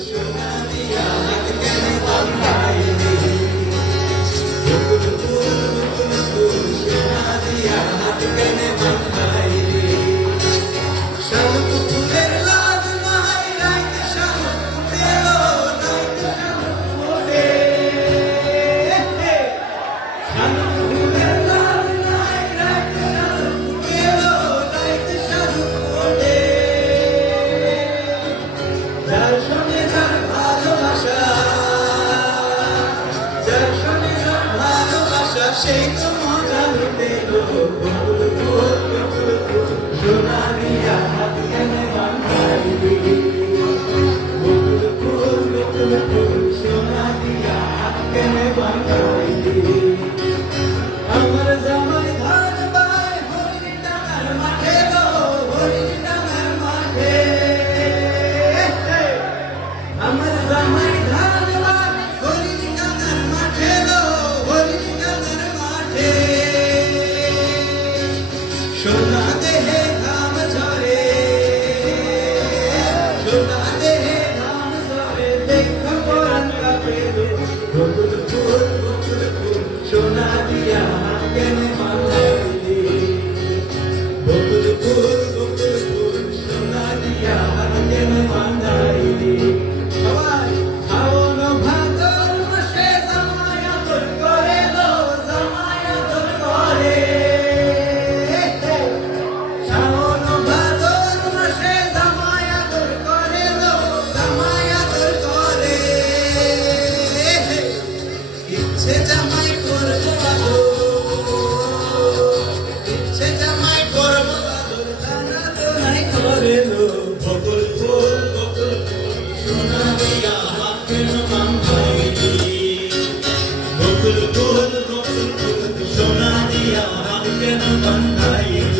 সোনা দিয়া হাত কেন বাঁধাইলি বকুল ফুল সোনা দিয়া হাত কেন বাঁধাইলি শালুক ফুলের লাজ নাই রাইতে শালুক ফুটেলো রাইতে শালুক ফোটে শালুক ফুলের লাজ নাই রাইতে শালুক ফুটেলো রাইতে শালুক ফোটে যার সঙ্গে যার ভালোবাসা যার সঙ্গে যার ভালোবাসা সেই তো মজা লুটেলো বকুল ফুল সোনা দিয়া হাত কেন বাঁধাইলি বকুল ফুল সোনা দিয়া হাত কেন বাঁধাইলি আমার জামাই ধান বাই হরিণ ডাঙার মাঠে গো হরিণ ডাঙার মাঠে আমার জামাই ধান বাই হরিণ ডাঙার মাঠে গো হরিণ ডাঙার মাঠে সোনা দেহে ঘাম ঝরে সোনা দেহে ঘাম ঝরে দেখা পরাণ কাঁপে বকুল ফুল সোনা দিয়া হাত কেন বাঁধাইলি বকুল ফুল সোনা দিয়া হাত কেন বাঁধাইলি সবাই শ্রাবণ ভাদর মাসে জামাই আদর করে গো জামাই আদর করে শ্রাবণ ভাদর মাসে জামাই আদর করে গো জামাই আদর করে ইচ্ছে জামাই করবো আদর ইচ্ছে জামাই করবো আদর দানা দোনাই করে লো বকুল ফুল সোনা দিয়া হাত কেন বাঁধাইলি বকুল ফুল সোনা দিয়া হাত কেন বাঁধাইলি